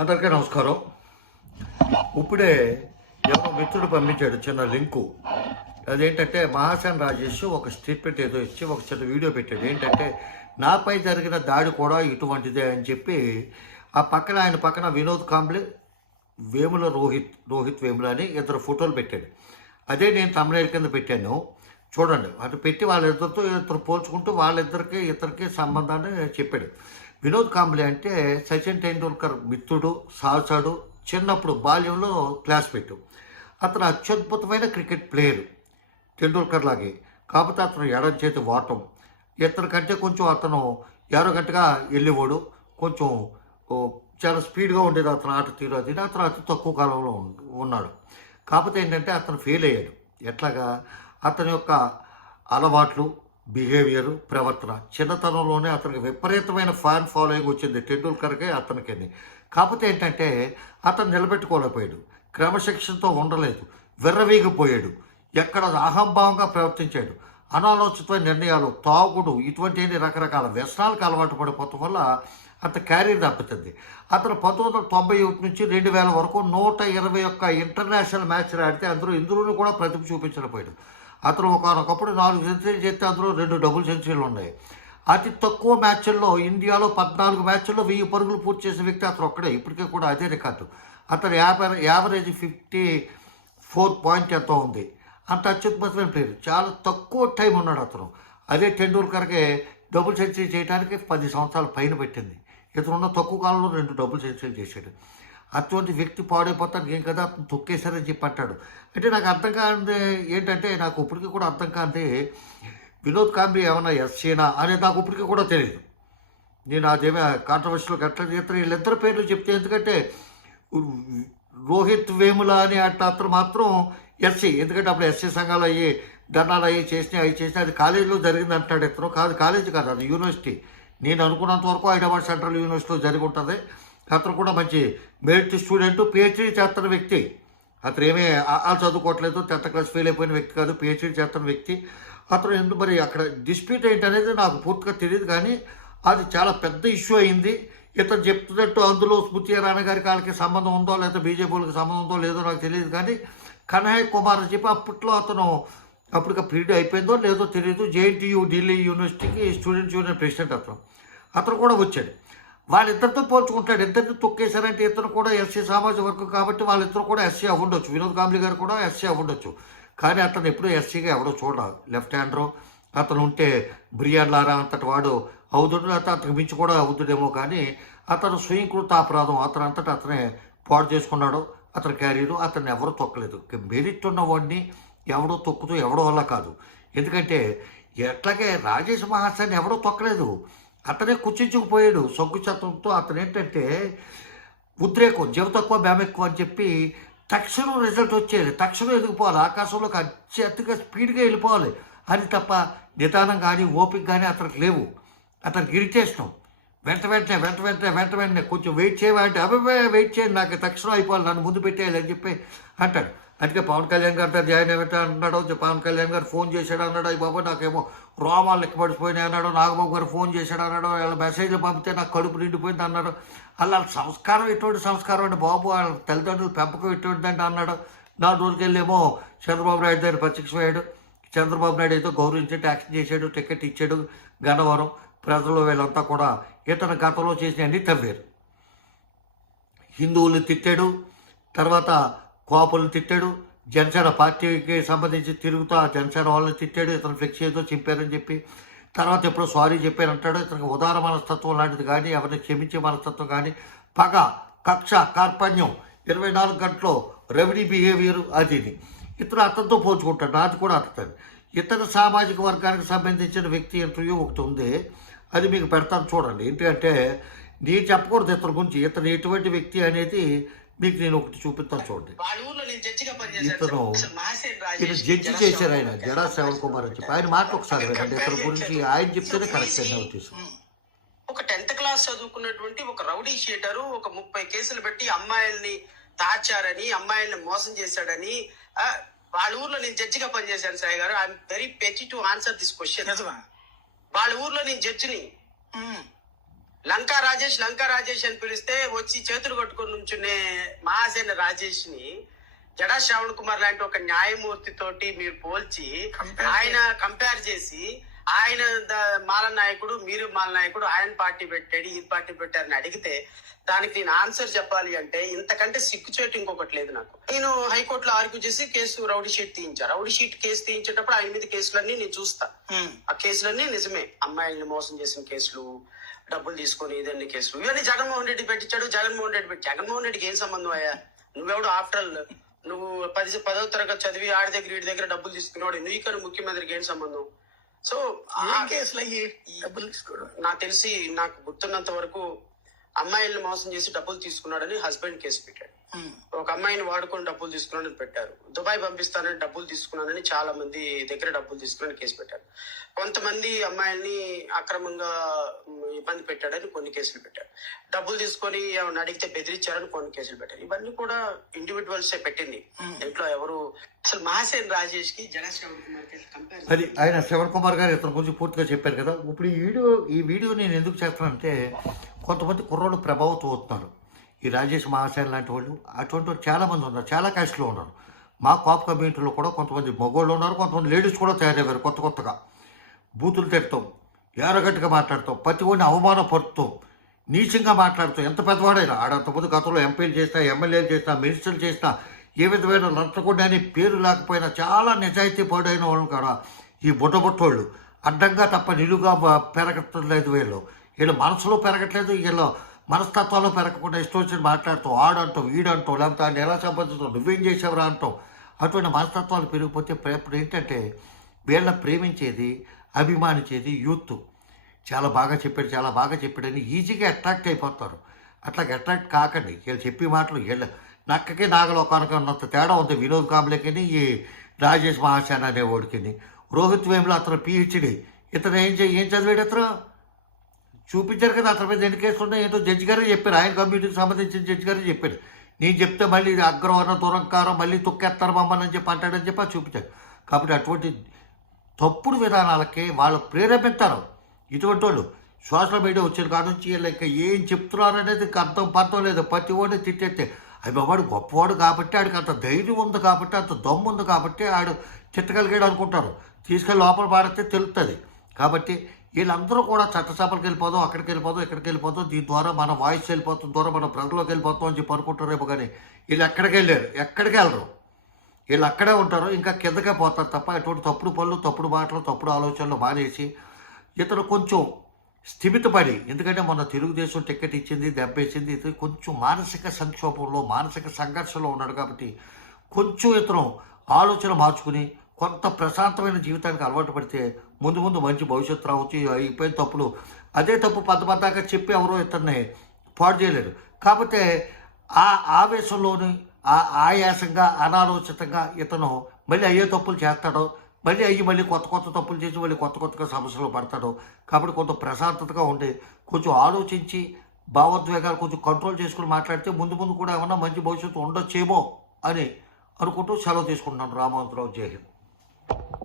అందరికీ నమస్కారం. ఇప్పుడే ఎవరో మిత్రుడు పంపించాడు చిన్న లింకు. అదేంటంటే మహాసేన్ రాజేష్ ఒక స్టేట్మెంట్ ఏదో ఇచ్చి ఒక చిన్న వీడియో పెట్టాడు. ఏంటంటే నాపై జరిగిన దాడి కూడా ఇటువంటిదే అని చెప్పి ఆ పక్కన ఆయన పక్కన వినోద్ కాంబ్లే వేముల రోహిత్ రోహిత్ వేముల అని ఇద్దరు ఫోటోలు పెట్టాడు. అదే నేను తమిళ కింద పెట్టాను. చూడండి అటు పెట్టి వాళ్ళిద్దరితో ఇద్దరు పోల్చుకుంటూ వాళ్ళిద్దరికి ఇద్దరికి సంబంధాన్ని చెప్పాడు. వినోద్ కాంబ్లే అంటే సచిన్ టెండూల్కర్ మిత్రుడు సహచరుడు చిన్నప్పుడు బాల్యంలో క్లాస్మేట్. అతను అత్యద్భుతమైన క్రికెట్ ప్లేయర్. టెండూల్కర్ లాగే. కాకపోతే అతను ఎడం చేతి వాటం. ఇతని కంటే కొంచెం అతను ఎరగంటగా వెళ్ళేవాడు. కొంచెం చాలా స్పీడ్గా ఉండేది అతను ఆట తీరు అది అతను అతి తక్కువ కాలంలో ఉన్నాడు. కాకపోతే ఏంటంటే అతను ఫెయిల్ అయ్యాడు. ఎట్లాగా? అతని యొక్క అలవాట్లు బిహేవియర్ ప్రవర్తన. చిన్నతనంలోనే అతనికి విపరీతమైన ఫ్యాన్ ఫాలోయింగ్ వచ్చింది టెండూల్కర్కే అతనికి కాకపోతే ఏంటంటే అతను నిలబెట్టుకోలేకపోయాడు. క్రమశిక్షణతో ఉండలేదు. విర్రవీగిపోయాడు. ఎక్కడ అహంభావంగా ప్రవర్తించాడు. అనాలోచితమైన నిర్ణయాలు తాగుడు ఇటువంటి రకరకాల వ్యసనాలకు అలవాటు పడిపోవటం వల్ల అతను క్యారీర్ దెబ్బతింది. అతను పంతొమ్మిది వందల తొంభై ఒకటి నుంచి రెండు వేల వరకు నూట ఇరవై ఒక్క ఇంటర్నేషనల్ మ్యాచ్లు ఆడితే అందరూ ఇందులోనూ కూడా ప్రతిభ చూపించలేకపోయాడు. అతను ఒకనొకప్పుడు నాలుగు సెంచరీలు చేస్తే అందులో రెండు డబుల్ సెంచరీలు ఉన్నాయి. అతి తక్కువ మ్యాచ్ల్లో ఇండియాలో పద్నాలుగు మ్యాచ్ల్లో వెయ్యి పరుగులు పూర్తి చేసిన వ్యక్తి అతను ఒక్కడే. ఇప్పటికీ కూడా అదే రికార్డు. అతను యాభై యావరేజ్ ఫిఫ్టీ ఫోర్ పాయింట్ ఎంతో ఉంది. అంత అత్యుత్మతమైన ప్లేయర్. చాలా తక్కువ టైం ఉన్నాడు అతను. అదే టెండూల్కర్కే డబుల్ సెంచరీ చేయడానికి పది సంవత్సరాల పైన పెట్టింది. ఇతను ఉన్న తక్కువ కాలంలో రెండు డబుల్ సెంచరీలు చేశాడు. అటువంటి వ్యక్తి పాడైపోతానికి ఏం కదా? తొక్కేశారని చెప్పి అంటాడు. అంటే నాకు అర్థం కానిది ఏంటంటే నాకు ఇప్పటికీ కూడా అర్థం కానిది వినోద్ కాంబి ఏమన్నా ఎస్సీనా అనేది నాకు ఇప్పటికీ కూడా తెలియదు నేను అదేమి కాంట్రవర్షియల్ ఎట్లా చేస్తారు వీళ్ళిద్దరు పేర్లు చెప్తే ఎందుకంటే రోహిత్ వేముల అని అట్లా అతను మాత్రం ఎస్సీ. ఎందుకంటే అప్పుడు ఎస్సీ సంఘాలు అయ్యి ధర్నాలు అయ్యి చేసినాయి అవి చేసినాయి. అది కాలేజీలో జరిగింది అంటాడు ఇతను కాదు కాలేజీ కాదు అది యూనివర్సిటీ. నేను అనుకున్నంత వరకు హైదరాబాద్ సెంట్రల్ యూనివర్సిటీలో జరిగి ఉంటుంది. అతను కూడా మంచి మెరిట్ స్టూడెంట్ పిహెచ్డీ చేస్తున్న వ్యక్తి. అతను ఏమీ ఆ- చదువుకోవట్లేదు టెన్త్ క్లాస్ ఫెయిల్ అయిపోయిన వ్యక్తి కాదు పిహెచ్డీ చేస్తున్న వ్యక్తి. అతను ఎందుకు మరి అక్కడ డిస్ప్యూట్ ఏంటనేది నాకు పూర్తిగా తెలియదు కానీ అది చాలా పెద్ద ఇష్యూ అయింది. ఇతను చెప్తున్నట్టు అందులో స్మృతి ఇరానీ గారి కాళ్ళకి సంబంధం ఉందో లేదా బీజేపీలకు సంబంధం ఉందో లేదో నాకు తెలియదు కానీ కన్హయ్య కుమార్ అని చెప్పి అప్పట్లో అతను అప్పటికి ప్రీడ్ అయిపోయిందో లేదో తెలియదు జేఎన్టీయూ ఢిల్లీ యూనివర్సిటీకి స్టూడెంట్స్ యూనియన్ ప్రెసిడెంట్ అతను. అతను కూడా వచ్చాడు. వాళ్ళిద్దరితో పోల్చుకుంటాడు. ఇద్దరిని తొక్కేశారంటే ఇతను కూడా ఎస్సీ సామాజిక వర్గం కాబట్టి వాళ్ళిద్దరు కూడా ఎస్సీ అవ్వండొచ్చు. వినోద్ కాంబ్లీ గారు కూడా ఎస్సీ అవ్వండొచ్చు. కానీ అతను ఎప్పుడూ ఎస్సీగా ఎవడో చూడాలి లెఫ్ట్ హ్యాండరు అతను ఉంటే బ్రియాన్ లారా అంతటి వాడు అవుతుడు లేకపోతే అతనికి మించి కూడా అవుతుడేమో కానీ అతను స్వయంకృత అపరాధం. అతను అంతటా అతనే పాడు చేసుకున్నాడు. అతని క్యారీరు అతన్ని ఎవరు తొక్కలేదు. మెరిట్ ఉన్నవాడిని ఎవడో తొక్కుతూ ఎవడో వల్ల కాదు. ఎందుకంటే ఎట్లాగే రాజేష్ మహాసాన్ని ఎవడో తొక్కలేదు. అతనే కుచించుకుపోయాడు సొగ్గుచత్వంతో అతను ఏంటంటే ఉద్రేకం జీవ తక్కువ బ్యామ్ ఎక్కువ అని చెప్పి తక్షణం రిజల్ట్ వచ్చేది. తక్షణం ఎదిగిపోవాలి. ఆకాశంలోకి అత్యంతగా స్పీడ్గా వెళ్ళిపోవాలి. అని తప్ప నిదానం కానీ ఓపిక కానీ అతనికి లేవు. అతనికి ఇరిటేషన్. వెంట వెంటనే వెంట వెంటనే వెంట వెంటనే కొంచెం వెయిట్ చేయమంటే అబ్బాయి వెయిట్ చేయండి నాకు తక్షణం అయిపోవాలి. నన్ను ముందు పెట్టేయాలి అని చెప్పి అంటాడు. అందుకే పవన్ కళ్యాణ్ గారితో జాయిన్ అయ్యా అన్నాడు. పవన్ కళ్యాణ్ గారు ఫోన్ చేశాడు. అన్నాడు అయ్యి బాబా నాకేమో రోమాలు ఎక్కబడిపోయినాయి అన్నాడు నాగబాబు గారు ఫోన్ చేశాడు అన్నాడు వాళ్ళ మెసేజ్లు పంపితే నాకు కడుపు నిండిపోయింది అన్నాడు. అలా సంస్కారం ఎటువంటి సంస్కారం అండి బాబు? వాళ్ళ తల్లిదండ్రులు పెంపకం ఎటువంటిదంటే అన్నాడు. నా రోజుకి వెళ్ళేమో చంద్రబాబు నాయుడు దగ్గర ప్రత్యక్షమయ్యాడు. చంద్రబాబు నాయుడు ఏదో గౌరవించి ట్యాక్స్ చేశాడు టికెట్ ఇచ్చాడు గన్నవరం ప్రజలు వీళ్ళంతా కూడా ఇతను గతంలో చేసిన అన్ని తవ్వారు. హిందువుల్ని తిట్టాడు తర్వాత కోపలు తిట్టాడు జనసేన పార్టీకి సంబంధించి తిరుగుతూ ఆ జనసేన వాళ్ళని తిట్టాడు ఇతను ఫ్లెక్స్ ఏదో చింపారని చెప్పి తర్వాత ఎప్పుడో సారీ చెప్పాను అంటాడు ఇతనికి ఉదార మనస్తత్వం లాంటిది కానీ ఎవరిని క్షమించే మనస్తత్వం కానీ పగ కక్ష కార్పణ్యం ఇరవై నాలుగు గంటలు రెవెన్యూ బిహేవియర్ అది ఇది. ఇతను అతనితో పోల్చుకుంటాడు నాది కూడా అతను ఇతర సామాజిక వర్గానికి సంబంధించిన వ్యక్తి ఇంటర్వ్యూ ఒకటి ఉంది అది మీకు పెడతాను చూడండి. ఏంటంటే నేను చెప్పకూడదు ఇతని గురించి ఇతను ఎటువంటి వ్యక్తి అనేది మీకు నేను ఒకటి చూపిస్తాను చూడండి. వాళ్ళ ఊర్లో నేను జడ్జిగా పనిచేశాను ఇతను రాజేష్ జడ్జి చేశారు ఆయన. జడా శ్రవణ్ కుమార్ అని చెప్పి. ఆయన మాట ఒకసారి వినండి. ఇతని గురించి ఆయన చెప్తేనే కరెక్ట్ అయిన ఉమ్. ఒక టెన్త్ క్లాస్ చదువుకున్నటువంటి ఒక రౌడీ షీటరు ఒక ముప్పై కేసులు పెట్టి అమ్మాయిల్ని తాచారని అమ్మాయిల్ని మోసం చేశాడని వాళ్ళ ఊర్లో నేను జడ్జిగా పనిచేశాను సాయి గారు. ఐఎమ్ వెరీ పెచి టు ఆన్సర్ దిస్ క్వశ్చన్ వాళ్ళ ఊర్లో నేను జడ్జిని. లంకా రాజేష్ లంకా రాజేష్ అని పిలిస్తే వచ్చి చేతులు కట్టుకొని నుంచునే మహాసేన రాజేష్ని జడా శ్రావణ్ కుమార్ లాంటి ఒక న్యాయమూర్తి తోటి మీరు పోల్చి ఆయన కంపేర్ చేసి ఆయన మాల నాయకుడు మీరు మాల నాయకుడు ఆయన పార్టీ పెట్టాడు ఈ పార్టీ పెట్టారని అడిగితే దానికి నేను ఆన్సర్ చెప్పాలి అంటే ఇంతకంటే సిగ్గుచేటు ఇంకొకటి లేదు నాకు. నేను హైకోర్టులో ఆర్గ్యూ చేసి కేసు రౌడీ షీట్ తీయించా. రౌడీ షీట్ కేసు తీయించేటప్పుడు ఆయన మీద కేసులన్నీ నేను చూస్తా. ఆ కేసులన్నీ నిజమే. అమ్మాయిల్ని మోసం చేసిన కేసులు డబ్బులు తీసుకొని ఇదన్ని కేసులు ఇవన్నీ జగన్మోహన్ రెడ్డి పెట్టించాడు జగన్మోహన్ రెడ్డి పెట్టి జగన్మోహన్ రెడ్డికి ఏం సంబంధం అయ్యా? నువ్వెవడు ఆఫ్టర్ ఆల్? నువ్వు పది పదో తరగతి చదివి ఆడి దగ్గర వీడి దగ్గర డబ్బులు తీసుకున్నాడు నువ్వు ఇక్కడ ముఖ్యమంత్రికి ఏం సంబంధం? సో ఏం కేసులు అయ్యి డబ్బులు తీసుకోవడం. నాకు తెలిసి నాకు గుర్తున్నంత వరకు అమ్మాయిల్ని మోసం చేసి డబ్బులు తీసుకున్నాడని హస్బెండ్ కేసు పెట్టాడు. ఒక అమ్మాయిని వాడుకొని డబ్బులు తీసుకున్నాడని పెట్టారు. దుబాయ్ పంపిస్తానని డబ్బులు తీసుకున్నానని చాలా మంది దగ్గర డబ్బులు తీసుకున్నాడని కేసు పెట్టారు. కొంతమంది అమ్మాయిల్ని అక్రమంగా ఇబ్బంది పెట్టాడని కొన్ని కేసులు పెట్టారు డబ్బులు తీసుకొని ఏమన్నా అడిగితే బెదిరించారని కొన్ని కేసులు పెట్టారు ఇవన్నీ కూడా ఇండివిజువల్స్ పెట్టింది. ఇంట్లో ఎవరు అసలు మహాసేన్ రాజేష్కి జగన్ కుమార్ అది ఆయన శివన్ కుమార్ గారు ఇతని గురించి పూర్తిగా చెప్పారు కదా. ఇప్పుడు ఈ వీడియో ఈ వీడియో నేను ఎందుకు చేస్తానంటే కొంతమంది కుర్రోళ్ళు ప్రభావితం అవుతున్నారు. ఈ రాజేష్ మహాసేన్ లాంటి వాళ్ళు అటువంటి వాళ్ళు చాలామంది ఉన్నారు చాలా క్యాస్ట్లో ఉన్నారు. మా కాప్ కమ్యూనిటీలో కూడా కొంతమంది మగవాళ్ళు ఉన్నారు కొంతమంది లేడీస్ కూడా తయారయ్యారు కొత్త కొత్తగా. బూతులు తిడతాం. ఎరగట్టుగా మాట్లాడతాం ప్రతి ఒడిని అవమానపరుస్తాం నీచంగా మాట్లాడుతూ ఎంత పెద్దవాడైనా ఆడంతమంది గతంలో ఎంపీలు చేసినా ఎమ్మెల్యేలు చేసినా మినిస్టర్లు చేసినా ఏ విధమైన లంచగొండ పేరు లేకపోయినా చాలా నిజాయితీ పడైన వాళ్ళు కూడా ఈ బుట్టబుట్టోళ్ళు అడ్డంగా తప్ప నిలుగా పెరగట్లేదు వీళ్ళు. వీళ్ళు మనసులో పెరగట్లేదు వీళ్ళు మనస్తత్వాలు పెరగకుండా ఇష్టం వచ్చి మాట్లాడుతాం ఆడంటావు ఈడంటావు లేకపోతే ఆయన ఎలా సంబంధించాం నువ్వేం చేసావురా అంటావు. అటువంటి మనస్తత్వాలు పెరిగిపోతే ఇప్పుడు ఏంటంటే వీళ్ళ ప్రేమించేది అభిమానించేది యూత్. చాలా బాగా చెప్పాడు చాలా బాగా చెప్పాడని ఈజీగా అట్రాక్ట్ అయిపోతారు. అట్లా అట్రాక్ట్ కాకండి. వీళ్ళు చెప్పే మాటలు వీళ్ళు నక్కకి నాగలోకానికి ఉన్నంత తేడా ఉంది. వినోద్ కాంబ్లేకిని ఈ రాజేష్ మహాసేన్ అనే ఓడికిని రోహిత్ వేములు అతను పిహెచ్డి ఇతను ఏం చే ఏం చదివాడు అతను చూపించారు కదా అతని మీద ఎన్ని కేసులు ఉన్నాయి? ఏంటో జడ్జి గారే చెప్పారు. ఆయన కమ్యూనిటీకి సంబంధించిన జడ్జి గారే చెప్పారు నేను చెప్తే మళ్ళీ ఇది అగ్రవర్ణ దురంకారం మళ్ళీ తొక్కేస్తారు మమ్మల్ని అని చెప్పి అంటాడని చెప్పి అది చూపించారు. కాబట్టి అటువంటి తప్పుడు విధానాలకే వాళ్ళు ప్రేరేపిస్తారు. ఇటువంటి వాళ్ళు సోషల్ మీడియా వచ్చిన కాడ నుంచి వీళ్ళు ఏం చెప్తున్నారు అనేది అర్థం పర్థం లేదు. ప్రతి వాడిని తిట్టేస్తే అవి వాడు గొప్పవాడు కాబట్టి ఆడికి అంత ధైర్యం ఉంది కాబట్టి అంత దమ్ము ఉంది కాబట్టి ఆడు తిట్టగలిగాడు అనుకుంటారు. తీసుకెళ్ళి లోపల పాడితే తెలుస్తుంది కాబట్టి వీళ్ళందరూ కూడా చట్టసభలకు వెళ్ళిపోదాం అక్కడికి వెళ్ళిపోదాం ఇక్కడికి వెళ్ళిపోదాం దీని ద్వారా మన వాయిస్ వెళ్ళిపోతుంది ద్వారా మన ప్రజల్లోకి వెళ్ళిపోతాం అని చెప్పి అనుకుంటారేమో కానీ వీళ్ళు ఎక్కడికి వెళ్ళారు? ఎక్కడికి వెళ్ళరు? వీళ్ళు అక్కడే ఉంటారు ఇంకా కిందకే పోతారు తప్ప ఎటువంటి తప్పుడు పనులు తప్పుడు మాటలు తప్పుడు ఆలోచనలు మానేసి ఇతను కొంచెం స్థిమితపడి ఎందుకంటే మొన్న తెలుగుదేశం టికెట్ ఇచ్చింది దెబ్బేసింది ఇతను కొంచెం మానసిక సంక్షోభంలో మానసిక సంఘర్షణలో ఉన్నాడు కాబట్టి కొంచెం ఇతను ఆలోచన మార్చుకుని కొంత ప్రశాంతమైన జీవితానికి అలవాటు పడితే ముందు ముందు మంచి భవిష్యత్తు రావచ్చు అయిపోయిన తప్పులు. అదే తప్పు పద్ద పద్దాక చెప్పి ఎవరో ఇతన్ని పాడు చేయలేరు. కాకపోతే ఆ ఆవేశంలోని ఆ ఆయాసంగా అనాలోచితంగా ఇతను మళ్ళీ అయ్యే తప్పులు చేస్తాడో. మళ్ళీ అయ్యి మళ్ళీ కొత్త కొత్త తప్పులు చేసి మళ్ళీ కొత్త కొత్తగా సమస్యలు పడతాడు. కాబట్టి కొంత ప్రశాంతతగా ఉండి కొంచెం ఆలోచించి భావోద్వేగాలు కొంచెం కంట్రోల్ చేసుకుని మాట్లాడితే ముందు ముందు కూడా ఏమన్నా మంచి భవిష్యత్తు ఉండొచ్చేమో అని అనుకుంటూ సెలవు తీసుకుంటున్నాను. రామవంతరావు జై హింద్.